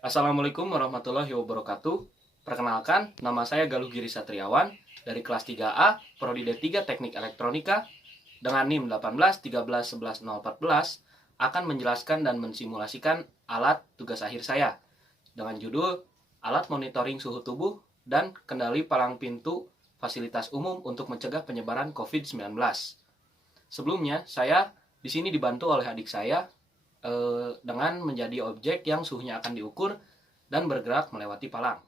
Assalamualaikum warahmatullahi wabarakatuh. Perkenalkan, nama saya Galuh Giri Satriawan dari kelas 3A, Prodi D3 Teknik Elektronika dengan NIM 1813111014 akan menjelaskan dan mensimulasikan alat tugas akhir saya dengan judul Alat Monitoring Suhu Tubuh dan Kendali Palang Pintu Fasilitas Umum untuk Mencegah Penyebaran COVID-19. Sebelumnya, saya di sini dibantu oleh adik saya dengan menjadi objek yang suhunya akan diukur dan bergerak melewati palang.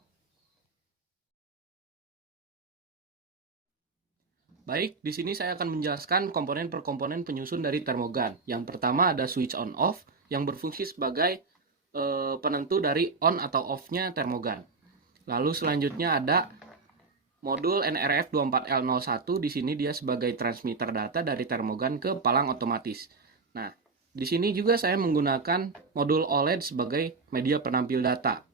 Baik, di sini saya akan menjelaskan komponen per komponen penyusun dari termogan. Yang pertama ada switch on off yang berfungsi sebagai penentu dari on atau off-nya termogan. Lalu selanjutnya ada modul NRF24L01, di sini dia sebagai transmitter data dari termogan ke palang otomatis. Nah, di sini juga saya menggunakan modul OLED sebagai media penampil data.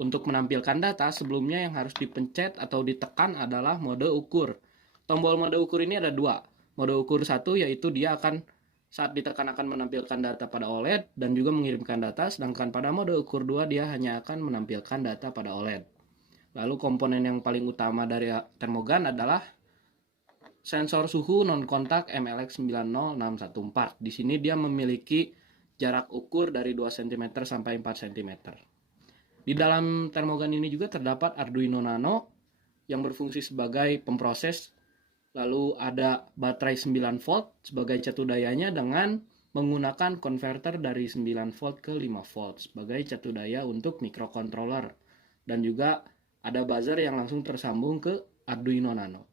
Untuk menampilkan data, sebelumnya yang harus dipencet atau ditekan adalah mode ukur. Tombol mode ukur ini ada dua. Mode ukur satu yaitu dia akan saat ditekan akan menampilkan data pada OLED dan juga mengirimkan data, sedangkan pada mode ukur 2 dia hanya akan menampilkan data pada OLED. Lalu komponen yang paling utama dari termogan adalah sensor suhu non-kontak MLX90614. Di sini dia memiliki jarak ukur dari 2 cm sampai 4 cm. Di dalam termogan ini juga terdapat Arduino Nano yang berfungsi sebagai pemproses. Lalu ada baterai 9 volt sebagai catu dayanya dengan menggunakan konverter dari 9 volt ke 5 volt sebagai catu daya untuk microcontroller. Dan juga ada buzzer yang langsung tersambung ke Arduino Nano.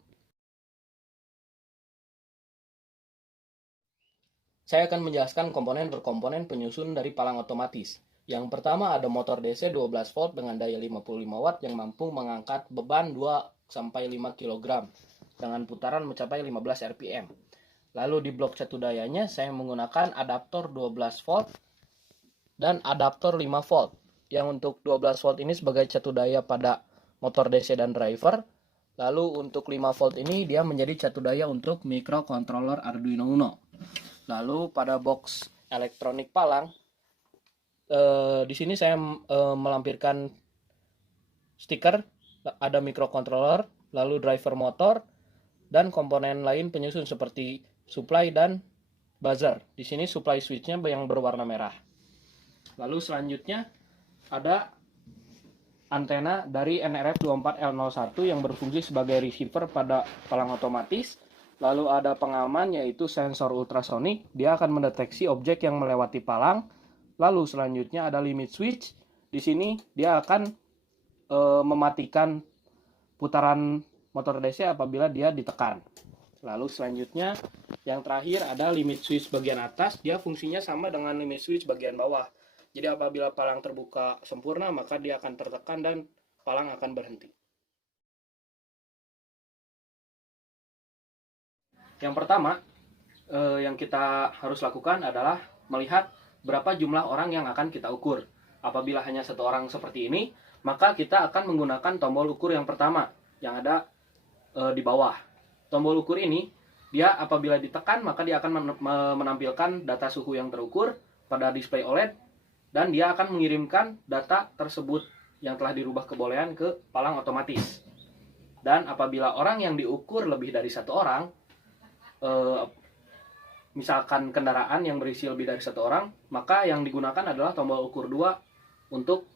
Saya akan menjelaskan komponen per komponen penyusun dari palang otomatis. Yang pertama ada motor DC 12 volt dengan daya 55 watt yang mampu mengangkat beban 2-5 kg dengan putaran mencapai 15 rpm. Lalu di blok catu dayanya saya menggunakan adaptor 12 volt dan adaptor 5 volt. Yang untuk 12 volt ini sebagai catu daya pada motor DC dan driver. Lalu untuk 5 volt ini dia menjadi catu daya untuk microcontroller Arduino Uno. Lalu pada box elektronik palang, di sini saya melampirkan stiker, ada microcontroller, lalu driver motor, dan komponen lain penyusun seperti supply dan buzzer. Di sini supply switch-nya yang berwarna merah. Lalu selanjutnya ada antena dari NRF24L01 yang berfungsi sebagai receiver pada palang otomatis. Lalu ada pengaman yaitu sensor ultrasonik, dia akan mendeteksi objek yang melewati palang. Lalu selanjutnya ada limit switch, di sini dia akan mematikan putaran motor DC apabila dia ditekan. Lalu selanjutnya yang terakhir ada limit switch bagian atas, dia fungsinya sama dengan limit switch bagian bawah. Jadi apabila palang terbuka sempurna maka dia akan tertekan dan palang akan berhenti. Yang pertama yang kita harus lakukan adalah melihat berapa jumlah orang yang akan kita ukur. Apabila hanya satu orang seperti ini, maka kita akan menggunakan tombol ukur yang pertama yang ada di bawah. Tombol ukur ini dia apabila ditekan maka dia akan menampilkan data suhu yang terukur pada display OLED dan dia akan mengirimkan data tersebut yang telah dirubah kebolehan ke palang otomatis. Dan apabila orang yang diukur lebih dari satu orang, misalkan kendaraan yang berisi lebih dari satu orang, maka yang digunakan adalah tombol ukur 2 untuk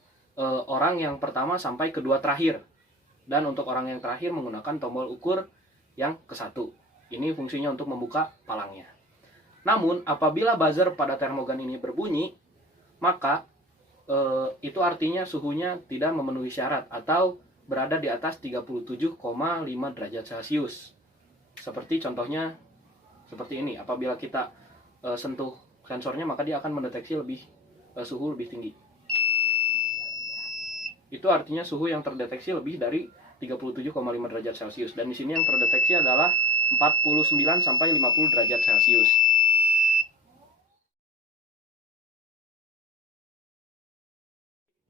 orang yang pertama sampai kedua terakhir. Dan untuk orang yang terakhir menggunakan tombol ukur yang ke-1. Ini fungsinya untuk membuka palangnya. Namun apabila buzzer pada termogan ini berbunyi, maka itu artinya suhunya tidak memenuhi syarat atau berada di atas 37,5 derajat Celcius. Seperti contohnya seperti ini, apabila kita sentuh sensornya maka dia akan mendeteksi suhu lebih tinggi. Itu artinya suhu yang terdeteksi lebih dari 37,5 derajat Celcius. Dan di sini yang terdeteksi adalah 49 sampai 50 derajat Celcius.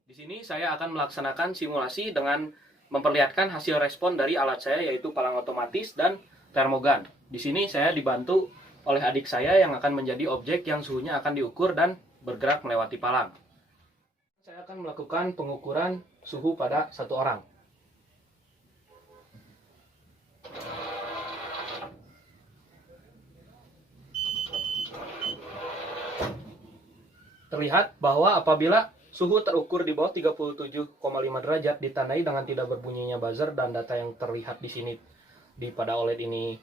Di sini saya akan melaksanakan simulasi dengan memperlihatkan hasil respon dari alat saya yaitu palang otomatis dan termogan. Di sini saya dibantu oleh adik saya yang akan menjadi objek yang suhunya akan diukur dan bergerak melewati palang. Saya akan melakukan pengukuran suhu pada satu orang. Terlihat bahwa apabila suhu terukur di bawah 37,5 derajat ditandai dengan tidak berbunyinya buzzer dan data yang terlihat di sini pada OLED ini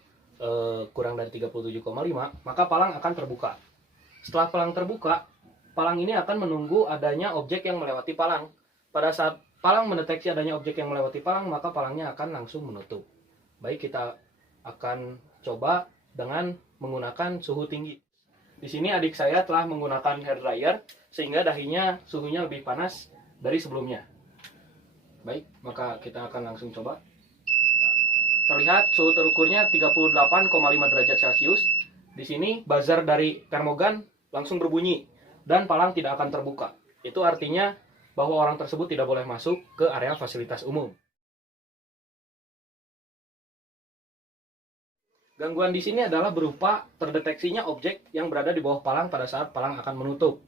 kurang dari 37,5, maka palang akan terbuka. Setelah palang terbuka, palang ini akan menunggu adanya objek yang melewati palang. Pada saat palang mendeteksi adanya objek yang melewati palang, maka palangnya akan langsung menutup. Baik, kita akan coba dengan menggunakan suhu tinggi. Di sini adik saya telah menggunakan hair dryer sehingga dahinya suhunya lebih panas dari sebelumnya. Baik, maka kita akan langsung coba. Terlihat suhu terukurnya 38,5 derajat Celcius. Di sini buzzer dari termogan langsung berbunyi dan palang tidak akan terbuka. Itu artinya bahwa orang tersebut tidak boleh masuk ke area fasilitas umum. Gangguan di sini adalah berupa terdeteksinya objek yang berada di bawah palang pada saat palang akan menutup.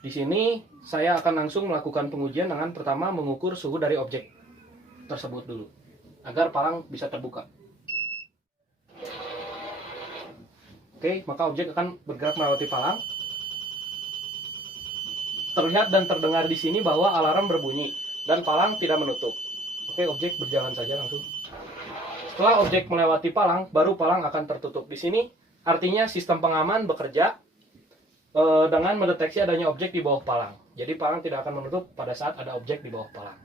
Di sini saya akan langsung melakukan pengujian dengan pertama mengukur suhu dari objek tersebut dulu, agar palang bisa terbuka. Oke, maka objek akan bergerak melewati palang. Terlihat dan terdengar di sini bahwa alarm berbunyi dan palang tidak menutup. Oke, objek berjalan saja langsung. Setelah objek melewati palang, baru palang akan tertutup. Di sini artinya sistem pengaman bekerja dengan mendeteksi adanya objek di bawah palang. Jadi palang tidak akan menutup pada saat ada objek di bawah palang.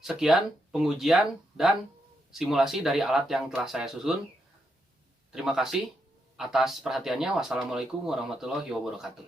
Sekian pengujian dan simulasi dari alat yang telah saya susun. Terima kasih atas perhatiannya. Wassalamualaikum warahmatullahi wabarakatuh.